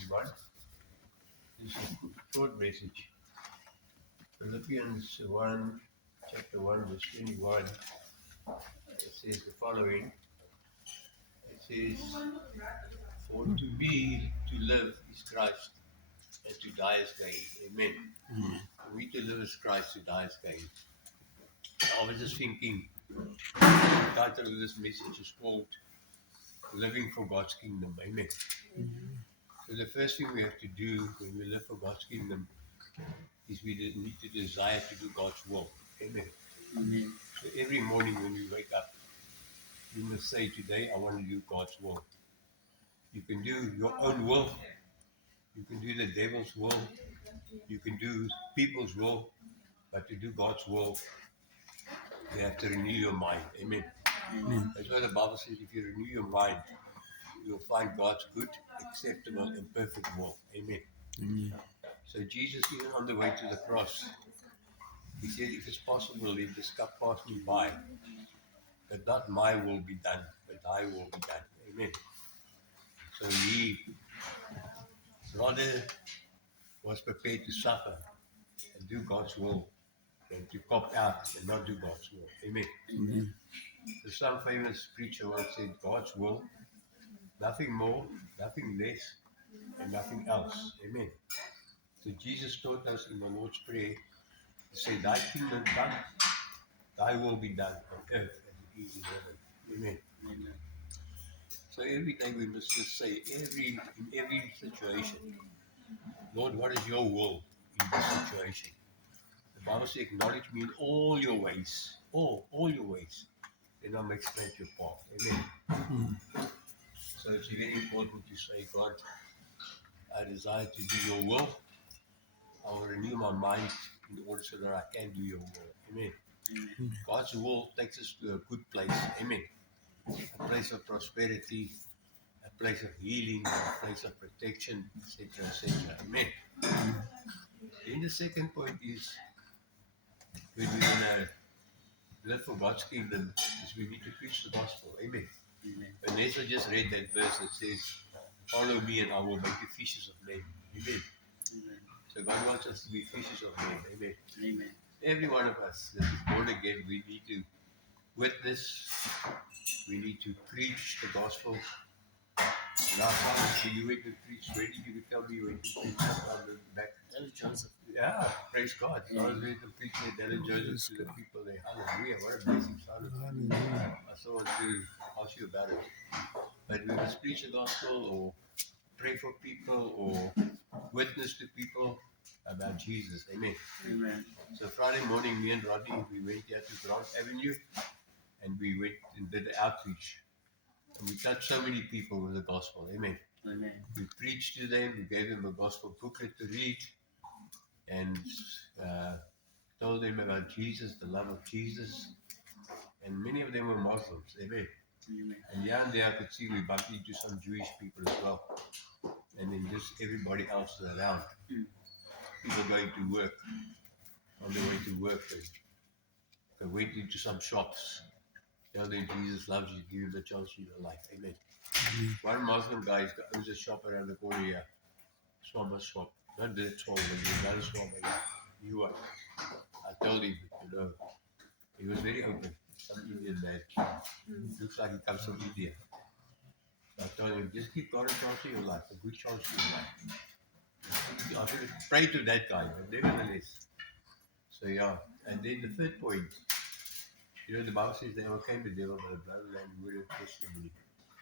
everyone. This is a short message. Philippians 1, chapter 1, verse 21. It says the following. It says, "For to me to live is Christ, and to die is gain." Amen. For me to live is Christ, to die is gain. I was just thinking, the title of this message is called Living for God's Kingdom. Amen. So the first thing we have to do when we live for God's kingdom is we need to desire to do God's will. Amen. Amen. So every morning when you wake up, you must say, today I want to do God's will. You can do your own will. You can do the devil's will. You can do people's will. But to do God's will, you have to renew your mind. Amen. Amen. That's why the Bible says if you renew your mind, you'll find God's good, acceptable, and perfect will. Amen. Amen. So Jesus, even on the way to the cross, he said, if it's possible, let this cup pass me by. But not my will be done, but thy will be done. Amen. So he rather was prepared to suffer and do God's will than to cop out and not do God's will. Amen. Amen. So some famous preacher once said, God's will, nothing more, nothing less, and nothing else. Amen. So Jesus taught us in the Lord's Prayer to say, thy kingdom come, thy will be done on earth as it is in heaven. Amen. Amen. So every day we must just say, in every situation, Lord, what is your will in this situation? The Bible says, acknowledge me in all your ways. All your ways. Then I'll make straight your path. Amen. So it's very important to say, God, I desire to do your will. I will renew my mind in order so that I can do your will. Amen. Amen. God's will takes us to a good place. Amen. A place of prosperity, a place of healing, a place of protection, etc., etc. Amen. Then the second point is, when we want to live for God's kingdom, is we need to preach the gospel. Amen. Amen. Vanessa just read that verse that says, follow me and I will make you fishers of men. Amen. Amen. So God wants us to be fishers of men. Amen. Amen. Every one of us that is born again, we need to witness, we need to preach the gospel. Last time you went to preach, where did you tell me you went to preach? Back. Ellie Joseph. Yeah, praise God. So I was going to preach at Dylan Joseph to the people there. Hallelujah, what a blessing sounded. I still want to ask you about it. But we must preach the gospel or pray for people or witness to people about Jesus. Amen. Amen. So Friday morning, me and Rodney, we went here to Grant Avenue and we went and did the outreach. And we touched so many people with the gospel. Amen. Amen. We preached to them, we gave them a gospel booklet to read, and told them about Jesus, the love of Jesus. And many of them were Muslims. Amen. Amen. And here and there I could see we bumped into some Jewish people as well. And then just everybody else around. People going to work, on their way to work. They went into some shops. Tell them Jesus loves you, give him a chance in your life. Amen. One Muslim guy owns a shop around the corner here. Swammer's shop. Not that swammer, but another swammer here. You are. I told him, he was very open. Some Indian man. Looks like he comes from India. So I told him, just give God a chance in your life, a good chance in your life. I should pray to that guy, but nevertheless. So yeah. And then the third point, the Bible says they overcame the devil by the blood of the Lamb and word of testimony.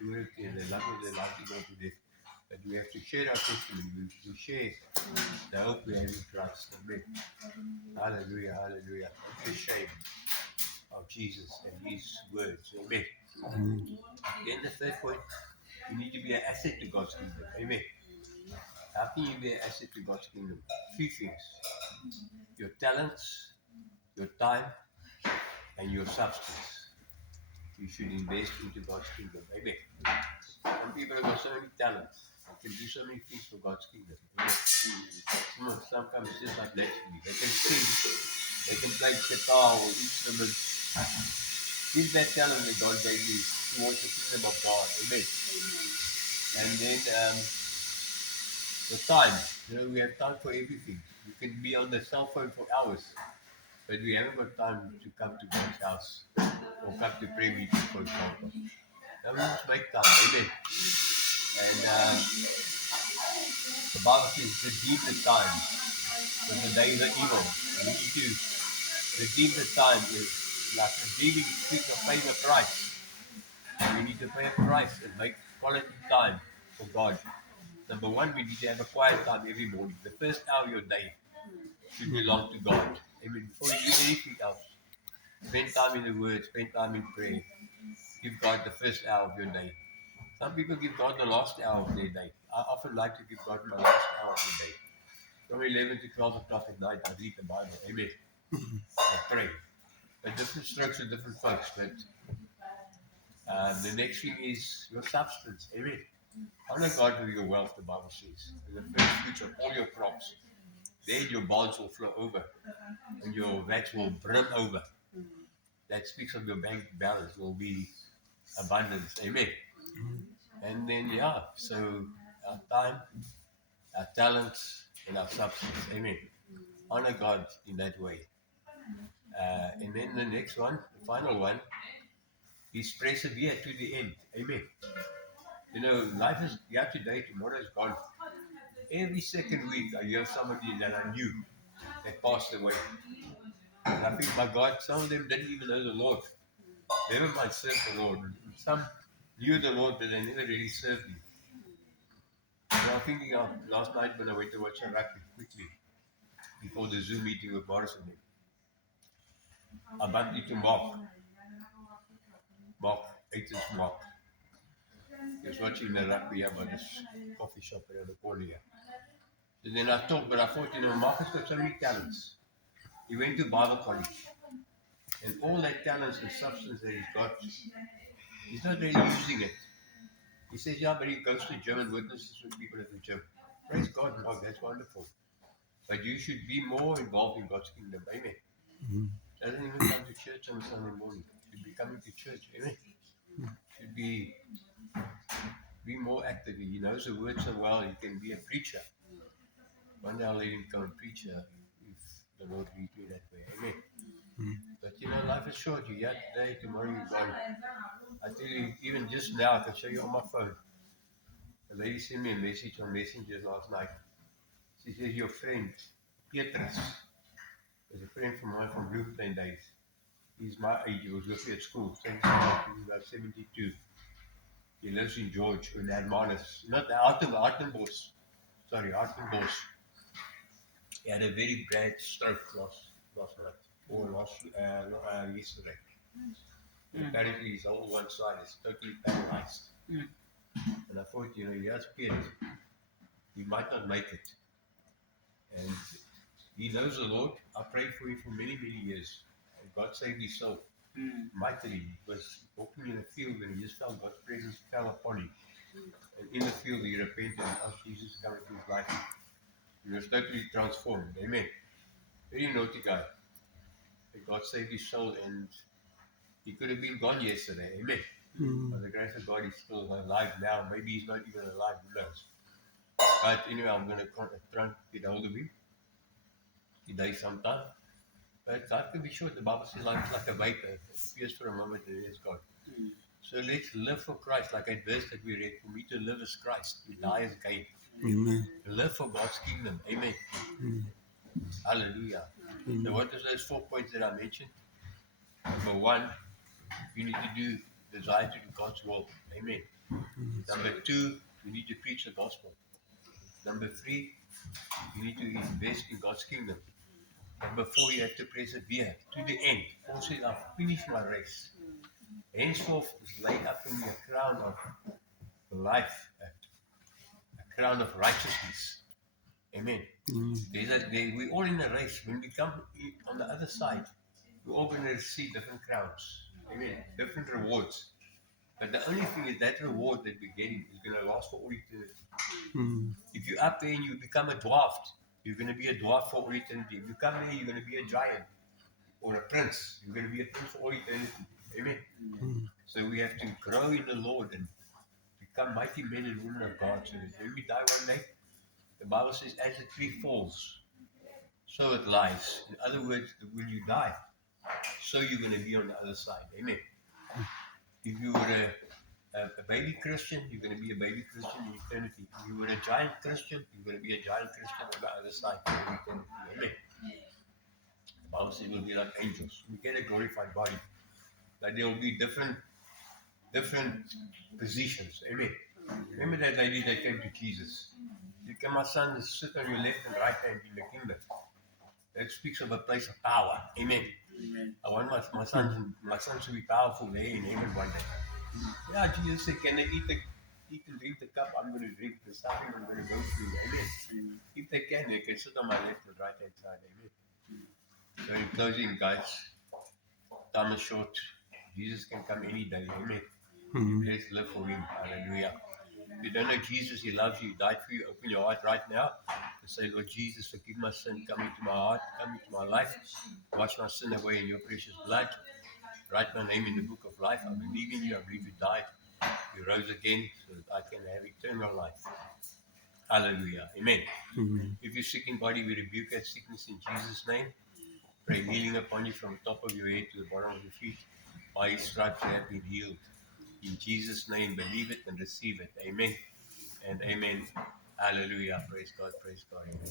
And they love their life to go to death. But we have to share our testimony. We have to share the hope we have in Christ. Amen. Hallelujah, hallelujah. Don't be ashamed of Jesus and his words. Amen. Then the third point, you need to be an asset to God's kingdom. Amen. How can you be an asset to God's kingdom? Three things. Your talents, your time, and your substance. You should invest into God's kingdom. Amen. Some people have got so many talents. They can do so many things for God's kingdom. Amen. Some come just like naturally. They can sing. They can play guitar or instruments. Use that talent that God gave you towards the kingdom of God. Amen. And then The time. We have time for everything. You can be on the cell phone for hours, but we haven't got time to come to God's house or come to prayer meeting, for example. Now we must make time. Amen. And the Bible says, redeem the time, because the days are evil. We need to redeem the time. Is like redeeming, speaks of paying a price. We need to pay a price and make quality time for God. Number one, we need to have a quiet time every morning. The first hour of your day should belong to God. Amen. Before you do anything else, spend time in the Word, spend time in prayer. Give God the first hour of your day. Some people give God the last hour of their day. I often like to give God my last hour of the day. From 11 to 12 o'clock at night, I read the Bible. Amen. I pray. But different strokes for different folks. But the next thing is your substance. Amen. Honor God with your wealth, the Bible says. The first fruits of all your crops. Then your barns will flow over and your vats will brim over. That speaks of your bank balance will be abundance. Amen. And then, so our time, our talents, and our substance. Amen. Honor God in that way. And then the next one, the final one, is persevere to the end. Amen. Life is here today, tomorrow is gone. Every second week, I hear somebody that I knew that passed away. And I think, my God, some of them didn't even know the Lord. Never mind serve the Lord. Some knew the Lord, but they never really served Him. And I'm thinking of last night when I went to watch a rugby quickly, before the Zoom meeting with Boris and them. I bumped into Mark. Mark, 8th Mark. He was watching the rugby about this coffee shop around the corner here. So then I talked, but I thought, Mark has got so many talents. He went to Bible college. And all that talents and substance that he's got, he's not really using it. He says, but he goes to gym and witnesses with people at the gym. Praise God, Mark, that's wonderful. But you should be more involved in God's kingdom. Amen. Doesn't even come to church on Sunday morning. Should be coming to church. Amen. Should be more active. He knows the word so well, he can be a preacher. One day I'll let him come and preach if the Lord leads me that way. Amen. But life is short. You're here today, tomorrow you're gone. I tell you, even just now, I can show you on my phone. A lady sent me a message on Messenger last night. She says, your friend, Petrus, is a friend from mine from Blue Plain days. He's my age. He was with me at school. He's about 72. He lives in George, in Hermanus. Not Hartenbos. Sorry, Hartenbos. He had a very bad stroke last night. Or yesterday. Apparently his whole one side is totally paralyzed. And I thought, he has kids. He might not make it. And he knows the Lord. I prayed for him for many, many years. And God saved his soul. Mightily. He was walking in the field and he just felt God's presence fell upon him. And in the field he repented and asked Jesus to come into his life. He was totally transformed. Amen. Very naughty guy. And God saved his soul and he could have been gone yesterday. Amen. By the grace of God, he's still alive now. Maybe he's not even alive. Who knows? But anyway, I'm going to try and get hold of him today sometime. But life can be short. The Bible says life is like a vapor. It appears for a moment and it is gone. So let's live for Christ. Like that verse that we read, for me to live as Christ, to die as gain. Amen. To live for God's kingdom. Amen. Hallelujah. So what are those 4 points that I mentioned? Number one, you need to desire to do God's will. Amen. Number two, you need to preach the gospel. Number three, you need to invest in God's kingdom. Number four, you have to persevere to the end. Paul says, I've finished my race. Henceforth is laid up in me a crown of life, a crown of righteousness. Amen. We're all in a race. When we come on the other side, we're all going to receive different crowns. Amen. Different rewards. But the only thing is that reward that we're getting is going to last for all eternity. If you're up there and you become a dwarf, you're going to be a dwarf for all eternity. If you come there, you're going to be a giant or a prince. You're going to be a prince for all eternity. Amen. So we have to grow in the Lord and become mighty men and women of God. So that when we die one day, The Bible says, as a tree falls, so it lies. In other words, when you die, so you're going to be on the other side. Amen. If you were a baby Christian, you're going to be a baby Christian in eternity. If you were a giant Christian, you're going to be a giant Christian on the other side in eternity. Amen. The Bible says we'll be like angels. We get a glorified body. That there will be different positions. Amen. Remember that lady that came to Jesus? You can, my son, sit on your left and right hand in the kingdom. That speaks of a place of power. Amen. Amen. I want my sons to be powerful there in heaven one day. Yeah, Jesus said, can they eat and drink the cup I'm going to drink, the suffering I'm going to go through. Amen. Amen. If they can sit on my left and right hand side. Amen. So in closing, guys, time is short. Jesus can come any day. Amen. Let's live for him. Hallelujah. If you don't know Jesus, he loves you, he died for you. Open your heart right now and say, Lord Jesus, forgive my sin, come into my heart, come into my life, wash my sin away in your precious blood. Write my name in the book of life. I believe in you, I believe you died, you rose again so that I can have eternal life. Hallelujah. Amen. If you're sick in body, we rebuke that sickness in Jesus' name. Pray healing upon you from the top of your head to the bottom of your feet. By his stripes you have been healed. In Jesus' name, believe it and receive it. Amen and amen. Hallelujah. Praise God. Praise God. Amen.